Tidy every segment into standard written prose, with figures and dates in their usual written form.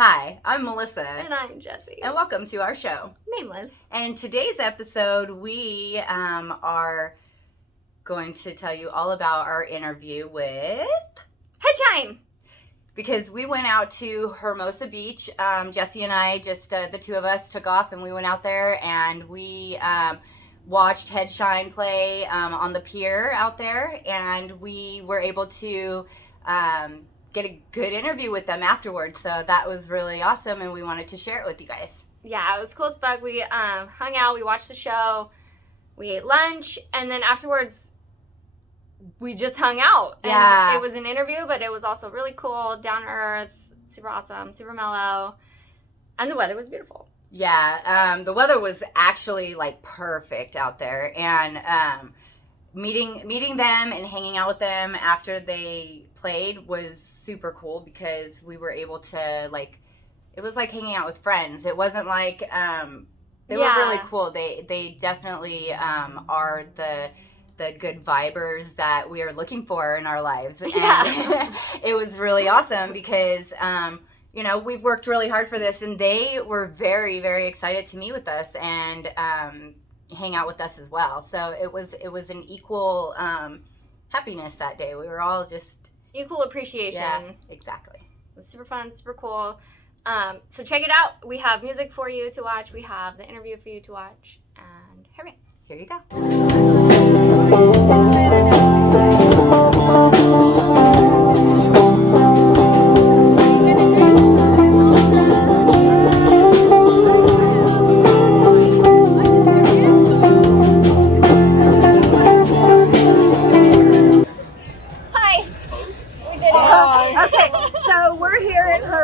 Hi, I'm Melissa. And I'm Jessie. And welcome to our show, Nameless. And today's episode, we are going to tell you all about our interview with Headshine. Because we went out to Hermosa Beach. Jessie and I, just the two of us, took off and we went out there and we watched Headshine play on the pier out there. And we were able to get a good interview with them afterwards. So that was really awesome and we wanted to share it with you guys. Yeah, it was cool as fuck. We hung out, we watched the show, we ate lunch, and then afterwards we just hung out. Yeah. And it was an interview, but it was also really cool, down to earth, super awesome, super mellow, and the weather was beautiful. Yeah, the weather was actually like perfect out there, and meeting them and hanging out with them after they played was super cool because we were able to it was like hanging out with friends. It wasn't like they were really cool. They definitely are the good vibers that we are looking for in our lives. And it was really awesome because we've worked really hard for this, and they were very, very excited to meet with us and hang out with us as well. So it was an equal happiness that day. We were all just equal appreciation. Yeah, exactly. It was super fun, super cool. So check it out. We have music for you to watch. We have the interview for you to watch. And here you go.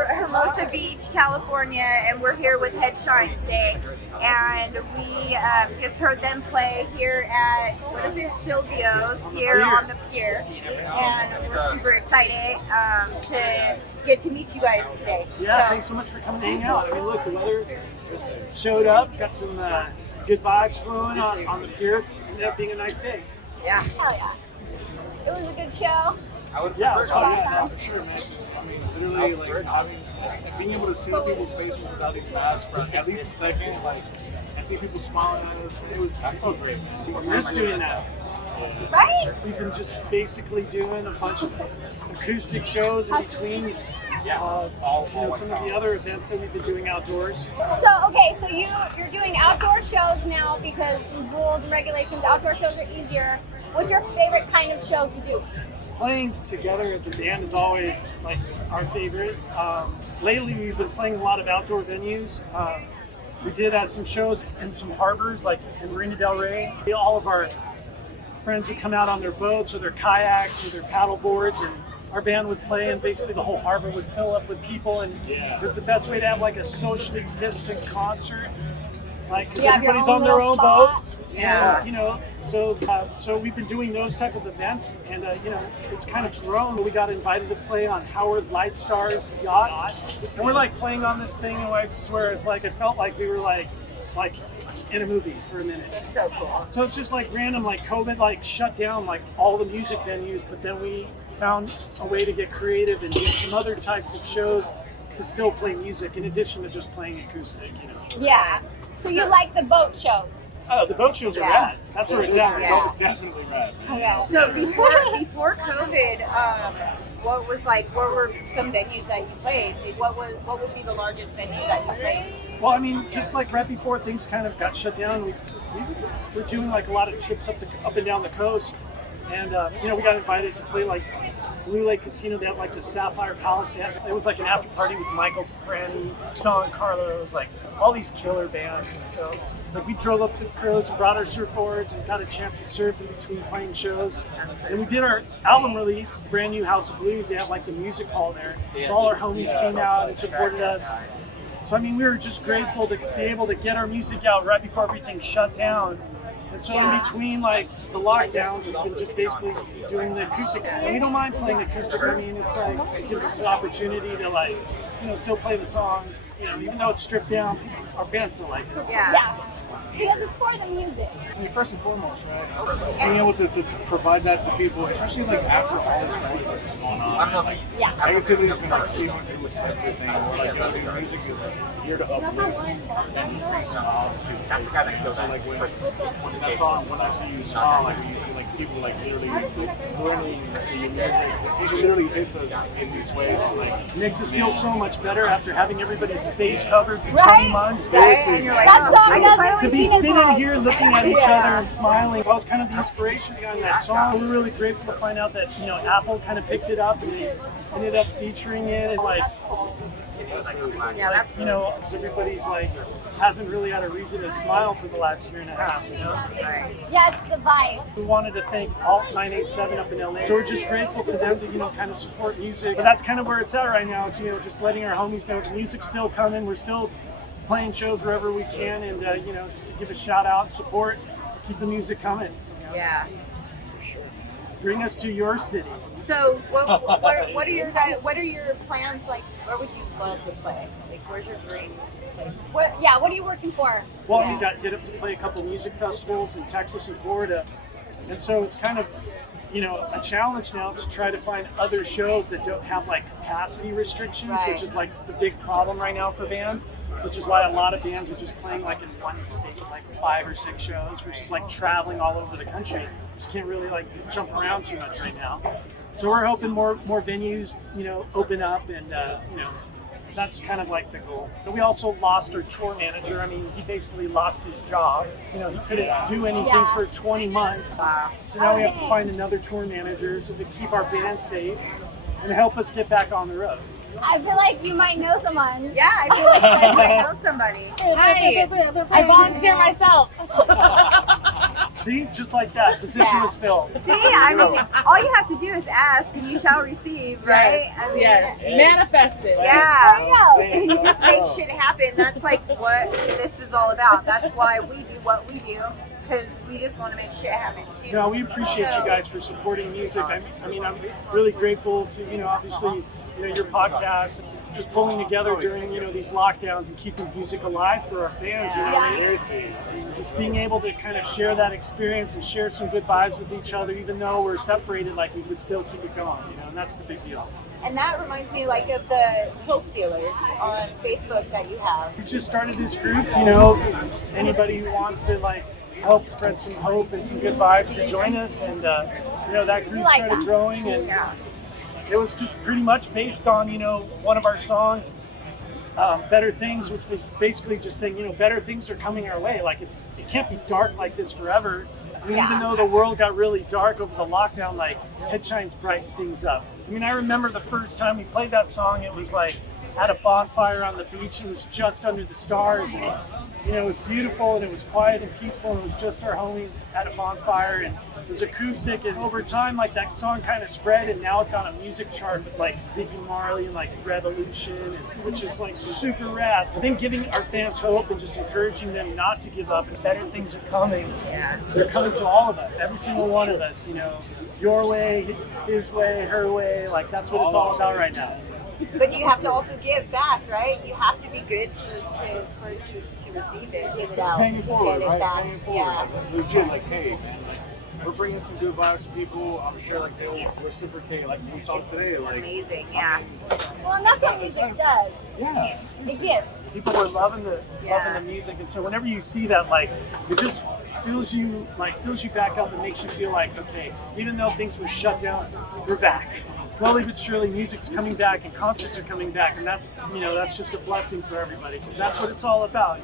Hermosa Beach, California, and we're here with Headshine today. And we just heard them play here at, Silvio's here on the pier. And we're super excited to get to meet you guys today. Yeah, thanks so much for coming to hang out. I mean, look, the weather showed up, got some good vibes flowing on the piers. Ended up being a nice day. Yeah. Hell yeah. It was a good show. Yeah, it's fun. Yeah, for sure, man. I mean, literally, being able to see people's faces without these masks for at least a second, and see people smiling at us, that's so great, man. We missed doing that. Right? We've been just basically doing a bunch of acoustic shows in between. Some of the other events that we've been doing outdoors. So you're doing outdoor shows now because rules and regulations, outdoor shows are easier. What's your favorite kind of show to do? Playing together as a band is always our favorite. Lately we've been playing a lot of outdoor venues. We did some shows in some harbors like in Marina Del Rey. All of our friends would come out on their boats or their kayaks or their paddle boards, and our band would play, and basically the whole harbor would fill up with people, and it was the best way to have a socially distant concert, because everybody's on their own boat. Yeah. And, so we've been doing those type of events, and it's kind of grown. We got invited to play on Howard Lightstar's yacht, and we're playing on this thing, and I swear it felt like we were like in a movie for a minute. It's so cool. So it's just random, COVID shut down all the music venues, but then we found a way to get creative and do some other types of shows to still play music in addition to just playing acoustic, Yeah. So you like the boat shows? Oh, the boat shows are rad. That's where it's at. Yeah. Definitely rad. Okay. So before COVID, what were some venues that you played? What would be the largest venue that you played? Well, I mean, just right before things kind of got shut down, we were doing a lot of trips up and down the coast, and we got invited to play Blue Lake Casino. They have the Sapphire Palace. It was an after party with Michael Franny, Don Carlos, all these killer bands, and so we drove up to the coast and brought our surfboards and got a chance to surf in between playing shows. And we did our album release, brand new House of Blues. They have the music hall there. So all our homies came out and supported us. So we were just grateful to be able to get our music out right before everything shut down. And so in between the lockdowns, it's been just basically doing the acoustic. And we don't mind playing acoustic. It's it gives us an opportunity to still play the songs. Even though it's stripped down, our fans still like it. Yeah. Because it's for the music. I mean, first and foremost, right? Just being able to provide that to people, especially like after all this noise that's going on. Like, negativity has been like seeping through everything. We're like, the music is like here to uplift and bring smile to people's faces. So like when that song, When I See You Smile, like you see like people like literally learning to your music. It literally hits us in these ways. Like It makes us feel so much better after having everybody's face covered for 20 months. And you're like, That song I doesn't can To be sitting here looking at each Yeah. other and smiling, that was kind of the inspiration behind that song. We're really grateful to find out that Apple kind of picked it up and they ended up featuring it, and like Yeah, that's because everybody's like hasn't really had a reason to smile for the last year and a half. right. Yeah, it's the vibe. We wanted to thank Alt 987 up in LA. So we're just grateful to them to kind of support music. But that's kind of where it's at right now. Just letting our homies know the music's still coming. We're still playing shows wherever we can, and just to give a shout out, support, keep the music coming. Yeah. Bring us to your city. So, what are your plans like? Where would you love to play? Like, where's your dream place? What are you working for? Well, we got hit up to play a couple music festivals in Texas and Florida, and so it's kind of a challenge now to try to find other shows that don't have like capacity restrictions, which is like the big problem right now for bands. Which is why a lot of bands are just playing like in one state, like 5 or 6 shows, which is like traveling all over the country. Just can't really like jump around too much right now. So we're hoping more venues, open up, and that's kind of like the goal. So we also lost our tour manager. I mean, he basically lost his job. He couldn't do anything for 20 months. So now we have to find another tour manager so to keep our band safe and help us get back on the road. I feel like you might know someone. Yeah, I feel like I might know somebody. Hi, I volunteer myself. See, just like that, position was filled. See, I mean, all you have to do is ask, and you shall receive, right? Yes, I mean, yes. Manifest it. Yeah, and you just make shit happen. That's like what this is all about. That's why we do what we do, because we just want to make shit happen. Too. No, we appreciate you guys for supporting music. I mean, I'm really grateful to, obviously, your podcast, just pulling together during, these lockdowns and keeping music alive for our fans, seriously. And just being able to kind of share that experience and share some good vibes with each other, even though we're separated, like we could still keep it going, and that's the big deal. And that reminds me like of the Hope Dealers on Facebook that you have. We just started this group, anybody who wants to like help spread some hope and some good vibes to join us, and that group started growing, and it was just pretty much based on one of our songs, Better Things, which was basically just saying better things are coming our way. Like it can't be dark like this forever. I mean, even though the world got really dark over the lockdown, like Headshine's brightened things up. I mean, I remember the first time we played that song, it was like at a bonfire on the beach. It was just under the stars, and it was beautiful, and it was quiet and peaceful, and it was just our homies at a bonfire, and it was acoustic. And over time, like that song kind of spread, and now it's got a music chart with like Ziggy Marley and like Revolution, which is like super rad. I think giving our fans hope and just encouraging them not to give up, and better things are coming. Yeah. They're coming to all of us, every single one of us. Your way, his way, her way. Like that's what it's all about right now. But you have to also give back, right? You have to be good to receive it, give it out, paying it forward, get it right? back. Paying it forward. Yeah. Legit, like, hey, man, like, we're bringing some good vibes to people. I'm sure, like, they'll reciprocate, like we talked today. Like, Amazing, yeah. Well, and that's what music does. yeah. It gives. People are loving the music, and so whenever you see that, like it just fills you back up and makes you feel like, okay, even though things were shut down, we're back. Slowly but surely, music's coming back and concerts are coming back, and that's just a blessing for everybody, because that's what it's all about,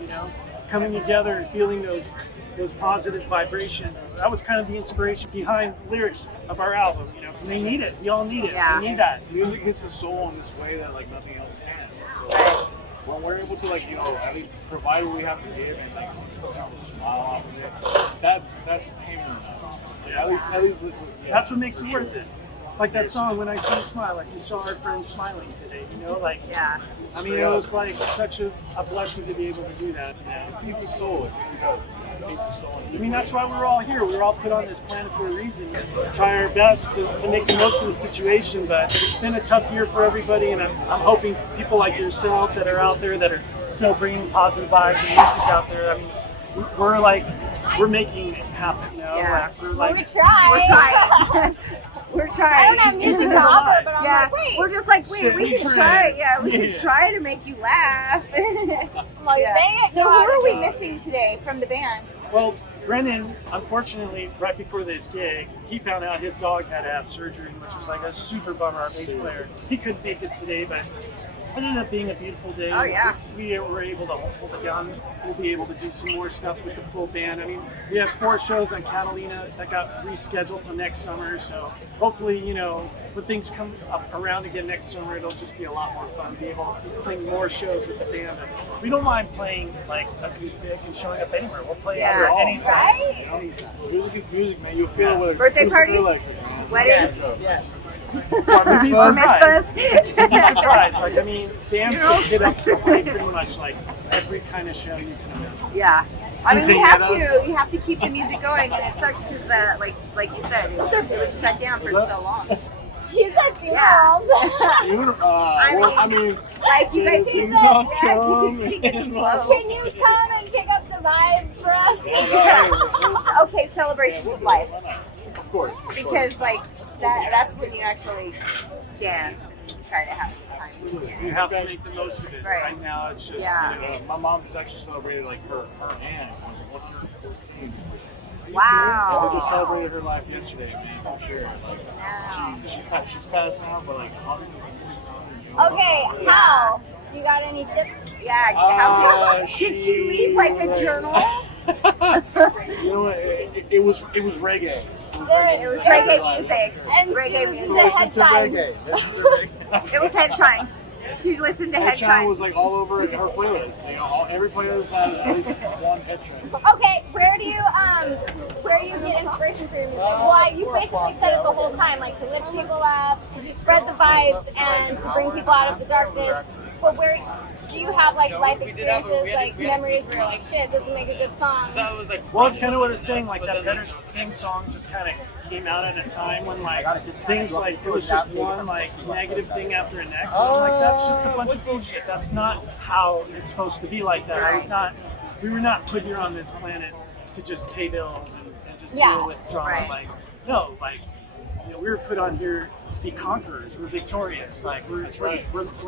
coming together and feeling those positive vibrations. That was kind of the inspiration behind the lyrics of our album. And they need it. We all need it. Yeah. We need that. Music hits the soul in this way that, like, nothing else can. So, when we're able to, like, at least provide what we have to give and, like, see someone smile off of it, that's payment enough. Yeah. At least, That's what makes it worth it. Like that song, When I See You Smile, like you saw our friends smiling today, I mean, it was like such a blessing to be able to do that. it feeds the soul. It really does. I mean, that's why we're all here. We're all put on this planet for a reason. Try our best to make the most of the situation, but it's been a tough year for everybody, and I'm hoping people like yourself that are out there that are still bringing positive vibes and music out there. I mean, we're making it happen now. Yeah. We try. We're trying. We're trying. I don't have music to offer, but I'm like, wait. We're just like, wait, we can try. Yeah, we can try to make you laugh. I'm like, dang it. So who are we missing today from the band? Well, Brennan, unfortunately, right before this gig, he found out his dog had to have surgery, which was like a super bummer. Our bass player, he couldn't make it today, but it ended up being a beautiful day. Oh, yeah. We were able to hold it down. We'll be able to do some more stuff with the full band. I mean, we have 4 shows on Catalina that got rescheduled to next summer, so hopefully, you know, when things come up around again next summer, it'll just be a lot more fun to be able to play more shows with the band. And we don't mind playing like acoustic and showing up anywhere. We'll play anytime. Right? Anytime. Music is music, man. You'll feel it with Birthday acoustic parties? electric, man. Weddings? Yes. You'd be surprised. You'd be surprised. Like, I mean, bands can hit up to like pretty much like every kind of show you can imagine. Yeah. I mean, Quinceañeras. you have to keep the music going, and it sucks because, like you said, it was shut down for so long. She's a girl. I mean, like you guys things can don't you come can sing it in slow. Can you come and pick up the vibe for us? Yeah. Okay, celebrations of life, Of course. because like that's when you actually dance and try to have a good time. You have to make the most of it. Right. Right now, it's just, Yeah. you know, My mom just actually celebrated like her aunt on her 14th. Wow. So we just celebrated her life yesterday, man, for sure. Like, Wow. she's passed now, but like, Okay, how? You got any tips? Yeah. Did she she leave like a journal? you know what? It was reggae. It was reggae music. And she Reggae was music. into Listen to Headshine. reggae. It was Headshine. She listened to Headshine Headshine. was like all over her playlist. You know, every playlist had at least one Headshine. Okay, where do you get inspiration for your music? Well, you basically said it the whole time, like to lift people up, to spread the vibes, and to bring people out of the darkness. But where do you have like life experiences, like memories where you're like, shit, this would make a good song? Well, it's kind of what I was saying, like that Better Thing song just kind of came out at a time when like things like, it was just one like negative thing after the next. And I'm like, that's just a bunch of bullshit. That's not how it's supposed to be like that. We were not put here on this planet to just pay bills and just deal with drama. Right. Like, no, like, you know, we were put on here to be conquerors. We're victorious. Like, we're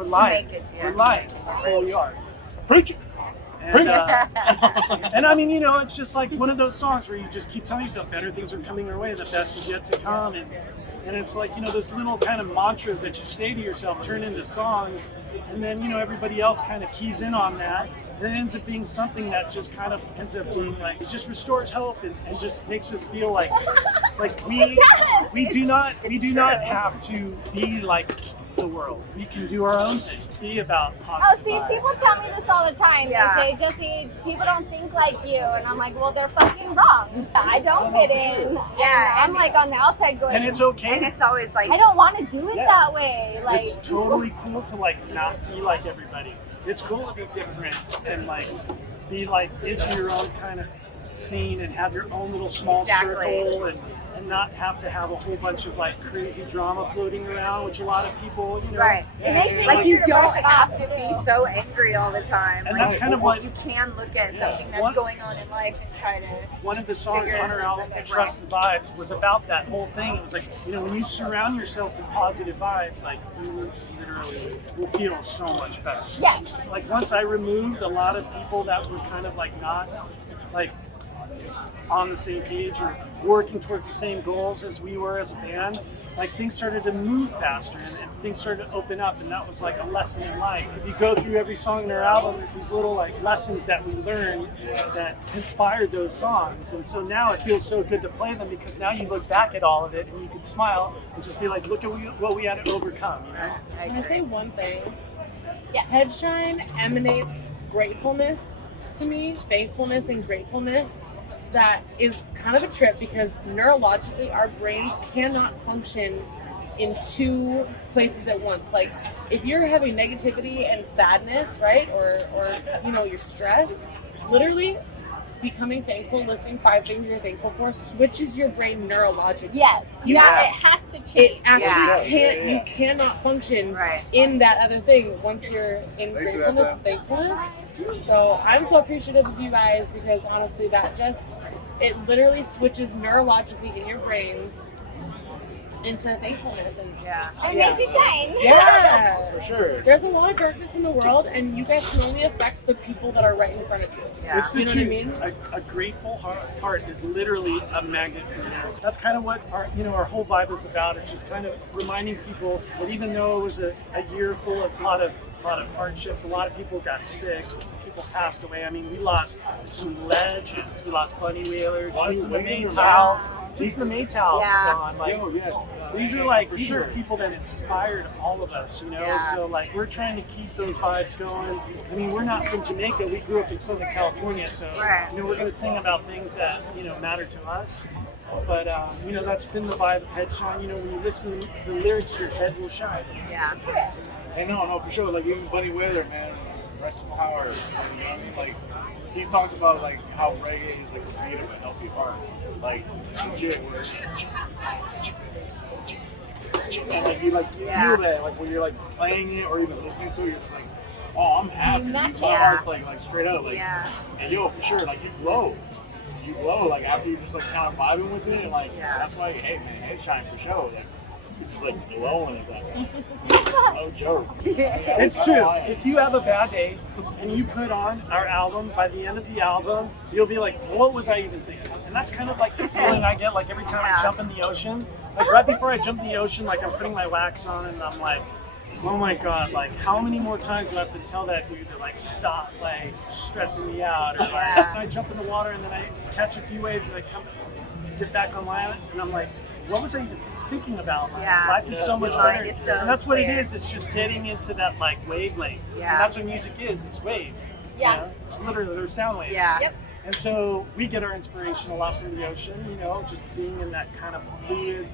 lions. Yeah. We're lions. That's what we are. Preach it. And, and I mean, you know, it's just like one of those songs where you just keep telling yourself better things are coming your way, the best is yet to come. And it's like, you know, those little kind of mantras that you say to yourself turn into songs. And then, you know, everybody else kind of keys in on that. And it ends up being something that just kind of ends up being like, it just restores hope and just makes us feel like we do not have to be like the world. We can do our own thing. Be about positive vibes. People tell me this all the time. Yeah. They say, Jesse, people don't think like you. And I'm like, well, they're fucking wrong. I don't fit in. Yeah, And I'm like on the outside going, And it's okay. And it's always like I don't want to do it Yeah. that way. Like, It's totally cool to like not be like everybody. It's cool to be different and like be like into your own kind of scene and have your own little small circle and not have to have a whole bunch of like crazy drama floating around, which a lot of people, you know. right. it makes it Like easier you to don't brush it have off, to too. be so angry all the time. And Like, that's kind of what you can look at something that's one- going on in life and try to. one of the songs Figure on our album, it out. Trust the Vibes, was about that whole thing. It was like, you know, when you surround yourself with positive vibes, like you literally will feel so much better. Yes. Like once I removed a lot of people that were kind of like not like on the same page or working towards the same goals as we were as a band, like things started to move faster and things started to open up, and that was like a lesson in life. If you go through every song in our album, there's these little like lessons that we learned that inspired those songs, and so now it feels so good to play them because now you look back at all of it and you can smile and just be like, look at what we had to overcome, you know? Can I say one thing? Yeah. Headshine emanates gratefulness to me, thankfulness and gratefulness. That is kind of a trip because neurologically our brains cannot function in two places at once. Like if you're having negativity and sadness, right? Or you know, you're stressed, literally becoming thankful, listing 5 things you're thankful for, switches your brain neurologically. Yes. It has to It change. actually can't. You cannot function in that other thing once you're in gratefulness and thankfulness. So I'm so appreciative of you guys because honestly, it literally switches neurologically in your brains into thankfulness and It makes you shine. Yeah, for sure. There's a lot of darkness in the world, and you guys can only affect the people that are right in front of you. It's the You know truth. what I mean? A grateful heart is literally a magnet for miracle. That's kind of what our whole vibe is about. It's just kind of reminding people that even though it was a year full of a lot of hardships, a lot of people got sick, people passed away. I mean, we lost some legends. We lost Bunny Whaler, Toots and the Maytals. Toots and the Maytals is gone. Like, these are people that inspired all of us, you know. So like we're trying to keep those vibes going. I mean, we're not from Jamaica. We grew up in Southern California, so you know we're going to sing about things that matter to us. But that's been the vibe of Headshine. You know, when you listen to the lyrics, your head will shine. Yeah. Hey, no, for sure. Like even Bunny Whaler, man, rest in power. You know what I mean? Like he talked about like how reggae is like the beat of a healthy heart. Like legit, and like you feel that like when you're like playing it or even listening to it, you're just like, oh, I'm happy. My heart's like straight up like, and yo, for sure, like you glow like after you just like kind of vibing with it, and like that's why, hey man, Headshine for sure. Like, you're just like glowing at that. No joke. It's true. If you have a bad day and you put on our album, by the end of the album, you'll be like, what was I even thinking? And that's kind of like the feeling I get like every time I jump in the ocean. Like right before I jump in the ocean, like I'm putting my wax on and I'm like, oh my God, like how many more times do I have to tell that dude to like stop like stressing me out? Or like I jump in the water and then I catch a few waves and I come get back on land and I'm like, what was I even thinking about? Like, life is so much better. And that's what it is. It's just getting into that like wavelength. And that's what music is. It's waves. You know? It's literally, they're sound waves. And so we get our inspiration a lot from the ocean, you know, just being in that kind of fluid,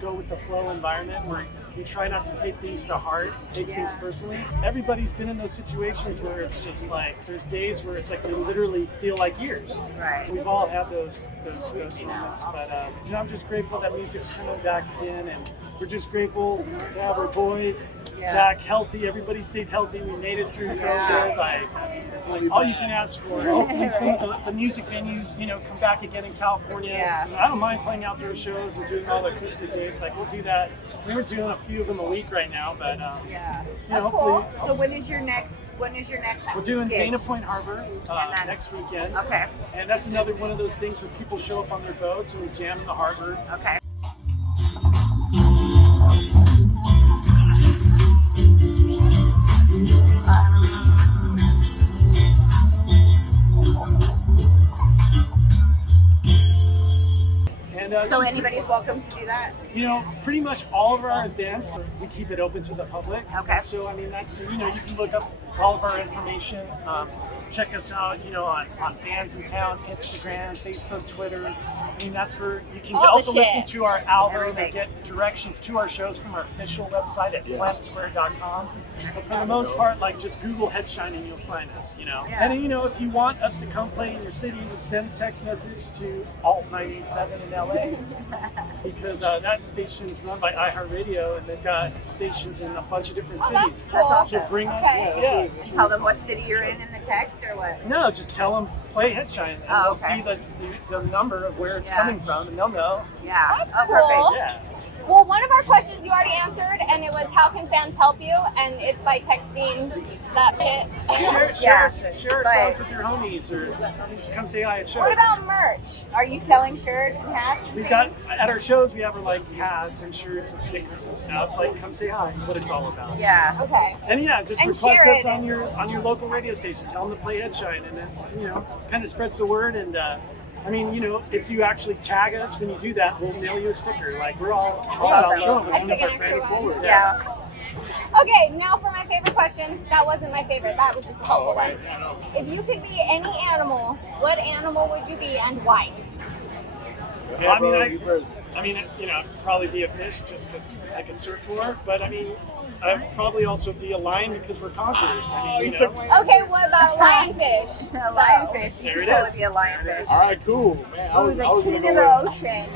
go with the flow environment where you try not to take things to heart and take things personally. Everybody's been in those situations where it's just like, there's days where it's like they literally feel like years. Right. We've all had those moments, but I'm just grateful that music's coming back again, and we're just grateful to have our boys back healthy. Everybody stayed healthy. We made it through COVID. Like, it's like all you can ask for. Hopefully some of the music venues, come back again in California. I don't mind playing outdoor shows and doing all the acoustic gigs. Like, we'll do that. We're doing a few of them a week right now, but that's cool. So when is your next? We're doing gig? Dana Point Harbor next weekend. Okay. And that's another one of those things where people show up on their boats and we jam in the harbor. Okay. So anybody's welcome to do that? Pretty much all of our events, we keep it open to the public. Okay. So, I mean, that's, you can look up all of our information. Check us out, on bands in town, Instagram, Facebook, Twitter. I mean, that's where you can also listen to our album and get directions to our shows from our official website at planetsquare.com. But for the most part, like, just Google Headshine and you'll find us, And, if you want us to come play in your city, send a text message to Alt 987 in LA. Because that station is run by iHeartRadio, and they've got stations in a bunch of different cities. That's cool. So bring us, Tell them what city you're in the text, or what? No, just tell them play Headshine, and they'll see the number of where it's coming from, and they'll know. Yeah. That's perfect. cool. Yeah. Well, one of our questions you already answered, and it was how can fans help you? And it's by texting that shit. Share songs with your homies, or just come say hi at shows. What about merch? Are you selling shirts and hats? We've got at our shows. We have hats and shirts and stickers and stuff. Like, come say hi. What it's all about. Yeah. Okay. And just and request us on your local radio station. Tell them to play Headshine, and then kind of spreads the word. And if you actually tag us when you do that, we'll mail you a sticker. Like, we're all about showing I took an extra one. Yeah. Okay, now for my favorite question. That wasn't my favorite. That was just a helpful one. If you could be any animal, what animal would you be and why? Well, I mean, you know, I'd probably be a fish just because I can surf more. But I mean, I'd probably also be a lion because we're conquerors. I mean, you know. Okay, what about lionfish? A lionfish. There You it can totally is. be a lionfish. All right, cool, man. I was The gonna king go of the ocean.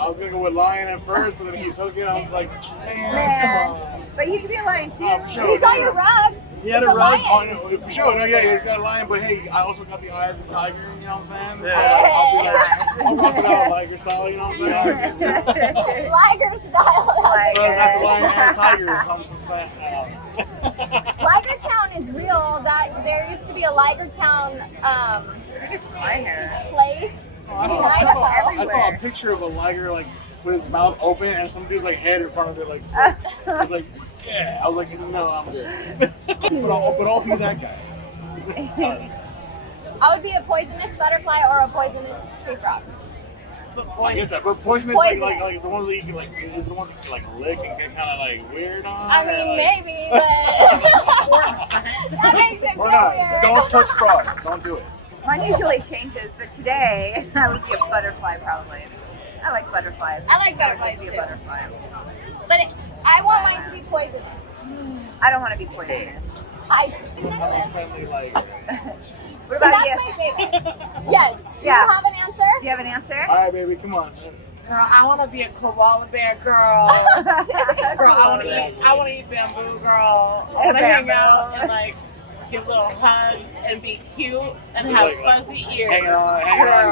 I was gonna go with lion at first, but then he's hooking. I was like, man, Man. come on. But you could be a lion too. Oh, for sure. He's on your rug. He had It's a a rug. lion. Oh, no, for sure. No, yeah, he's got a lion, but hey, I also got the eye of the tiger. You know what I'm saying? Yeah. I'll rock it out liger style. You know what I'm saying? Liger style. That's a lion and a tiger or something. Liger Town is real. That there used to be a Liger Town I think it's my hair. place I in saw Idaho. a picture of a liger like with his mouth open and some dude's like head in front of it like I was like, yeah. I was like, no, I'm good. but I'll be that guy. I would be a poisonous butterfly or a poisonous tree frog. I get that, but poisonous, like the one that you can like is the one that you can like lick and get kind of like weird on. I mean, like, maybe, but that makes it or so not. weird. Don't touch frogs. Don't do it. Mine usually changes, but today I would be a butterfly probably. I like butterflies. I like I butterflies would just be too. a butterfly. But I want mine to be poisonous. I don't want to be poisonous. I. Friendly, like. What So about that's you? my favorite. Yes. Do Yeah. you have an answer? Do you have an answer? All right, baby, come on. Girl, I want to be a koala bear girl. Girl, I want to eat bamboo, girl. I want to hang out and like give little hugs and be cute and have fuzzy ears. Hanging on to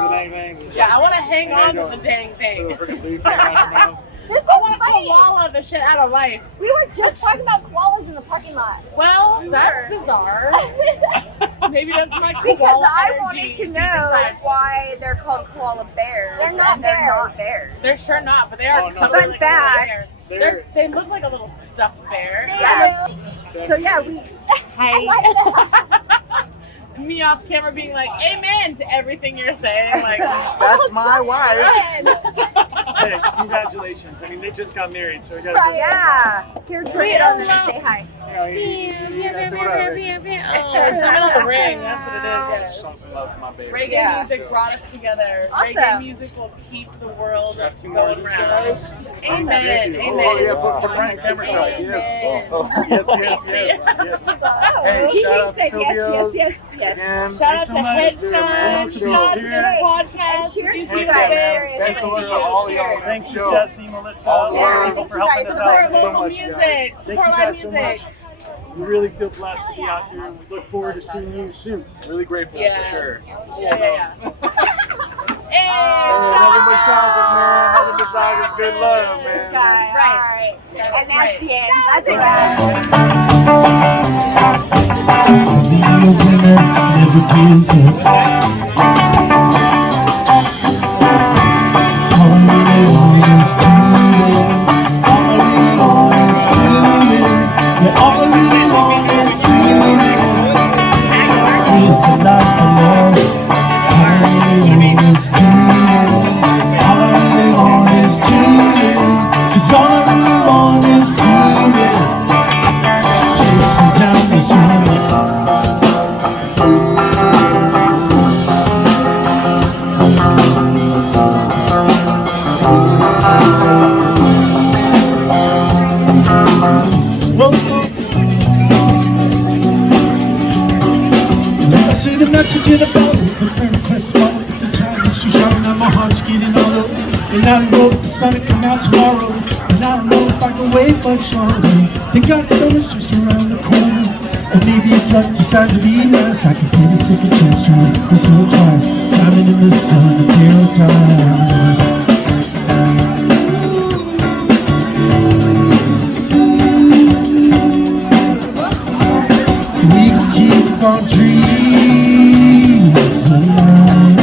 the dang thing. Yeah, I want to hang on to the dang thing. Little freaking leaf hanging out your mouth. This is I want to funny. koala the shit out of life. We were just talking about koalas in the parking lot. Well, that's bizarre. Maybe that's my koala Because I energy wanted to deep know inside. why they're called koala bears. They're not and they're bears. not bears. They're sure not, but they are Oh, no. covered Fun like fact. a bear. They look like a little stuffed bear. Yeah. So yeah, we Hey. Like Me off camera being like, amen to everything you're saying. Like, That's my wife. Hey, congratulations. I mean, they just got married, so we got to Right. yeah. Here, turn it on and say hi. That's what I think. oh, zoom in on the ring. That's what it is. Something loves my baby. Reggae Yeah. music brought us together. Awesome. Reggae music will keep the world going round. Amen. Oh, yeah, Amen. put Brian camera shot. Yes. Amen. Yes. Hey, He shout out to said Silvio's. yes. Again. Shout out so to much. Headshine. Cheers. Shout out to this And podcast. cheers These to two you guys. guys. Thanks so much for all of y'all. Thanks to Show. Jesse, Melissa, All all right. people for helping us Support out. so local much, music. Thank Support you live guys so music. much. We really feel blessed to be out here, and we look forward to seeing you soon. Really grateful Yeah. for sure. Yeah. Hey, Nothing but shopping, man. Nothing but shopping. Good love, man. That's right. All right. That's And that's right. the end. That's a wrap. Never gives up. All I really want is to live. All I really want is to live. Yeah, all I really want is to live. Live the life I love. All I really want is to live. All I really want is to live. 'Cause all I really want is to live. Chasing down this road. I see the message in the bottle, the prayer request bottle, but the time is too sharp, now my heart's getting all low. And I don't know if the sun will come out tomorrow, and I don't know if I can wait much longer. Thank God summer's just around the corner, and maybe if luck decides to be nice, I can get a second chance to look myself twice, climbing in the sun of paradise. We can keep our dreams alive.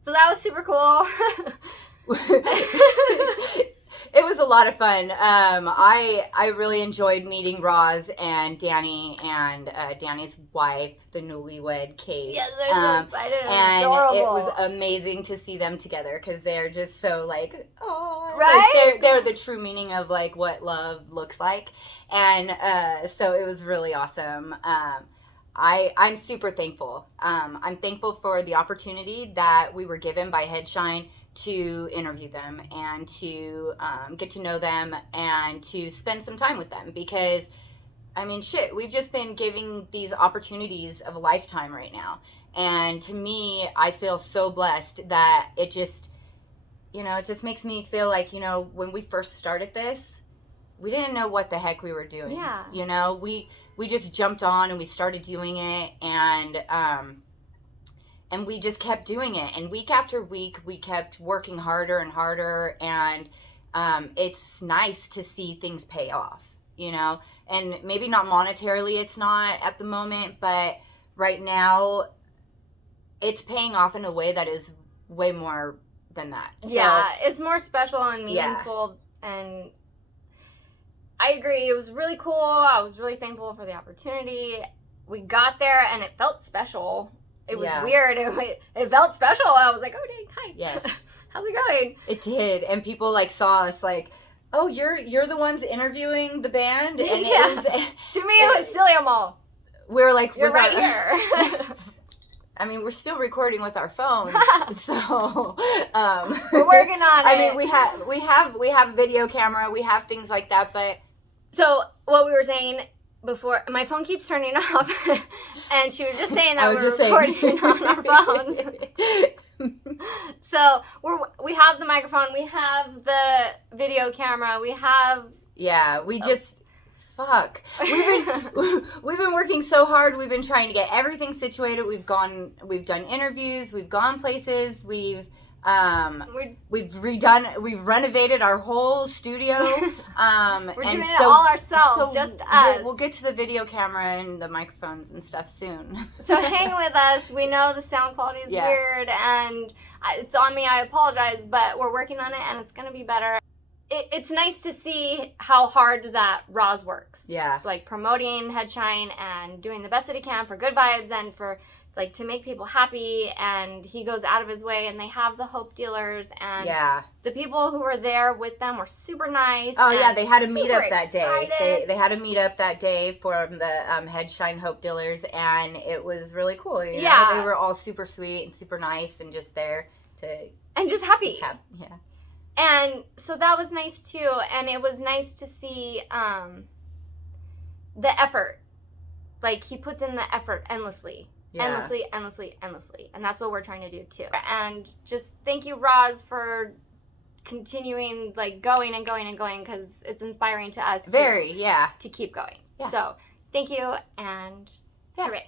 So that was super cool. It was a lot of fun. I really enjoyed meeting Ras and Danny and Danny's wife, the newlywed Kate. Yes, they're so excited and And it adorable. was amazing to see them together because they're just so like, oh, Right? Like they're the true meaning of like what love looks like, and so it was really awesome. I'm super thankful. I'm thankful for the opportunity that we were given by Headshine to interview them and to get to know them and to spend some time with them, because I mean, shit, we've just been giving these opportunities of a lifetime right now. And to me, I feel so blessed that it just, it just makes me feel like, when we first started this, we didn't know what the heck we were doing. Yeah. We just jumped on and we started doing it, and we just kept doing it. And week after week, we kept working harder and harder, and it's nice to see things pay off, and maybe not monetarily, it's not at the moment, but right now it's paying off in a way that is way more than that. Yeah, it's more special and meaningful, and I agree. It was really cool. I was really thankful for the opportunity. We got there and it felt special. It was weird. It felt special. I was like, oh, dang, hi. Yes. How's it going? It did. And people saw us oh, you're the ones interviewing the band? And it was, to me, it was silly. I'm all, we were like, you're right here. I mean, we're still recording with our phones, so we're working on it. I mean, we have a video camera, we have things like that, but so what we were saying before, my phone keeps turning off, and she was just saying that we're recording on our phones. So we have the microphone, we have the video camera, we have fuck. We've been working so hard. We've been trying to get everything situated. We've done interviews, we've gone places, we've renovated our whole studio. We're doing it all ourselves, just us. We'll get to the video camera and the microphones and stuff soon. So hang with us. We know the sound quality is weird, and it's on me. I apologize, but we're working on it, and it's going to be better. It's nice to see how hard that Ras works. Yeah. Promoting Headshine and doing the best that he can for good vibes and for to make people happy, and he goes out of his way, and they have the Hope Dealers, and the people who were there with them were super nice. Oh yeah, they had a meetup that day. They had a meetup that day for the Headshine Hope Dealers, and it was really cool. They were all super sweet and super nice, and just there to and just happy. Yeah. And so that was nice too, and it was nice to see the effort. He puts in the effort endlessly. Yeah. Endlessly. And that's what we're trying to do too. And just thank you, Ras, for continuing going and going and going, because it's inspiring to us to keep going. Yeah. So thank you, and bye.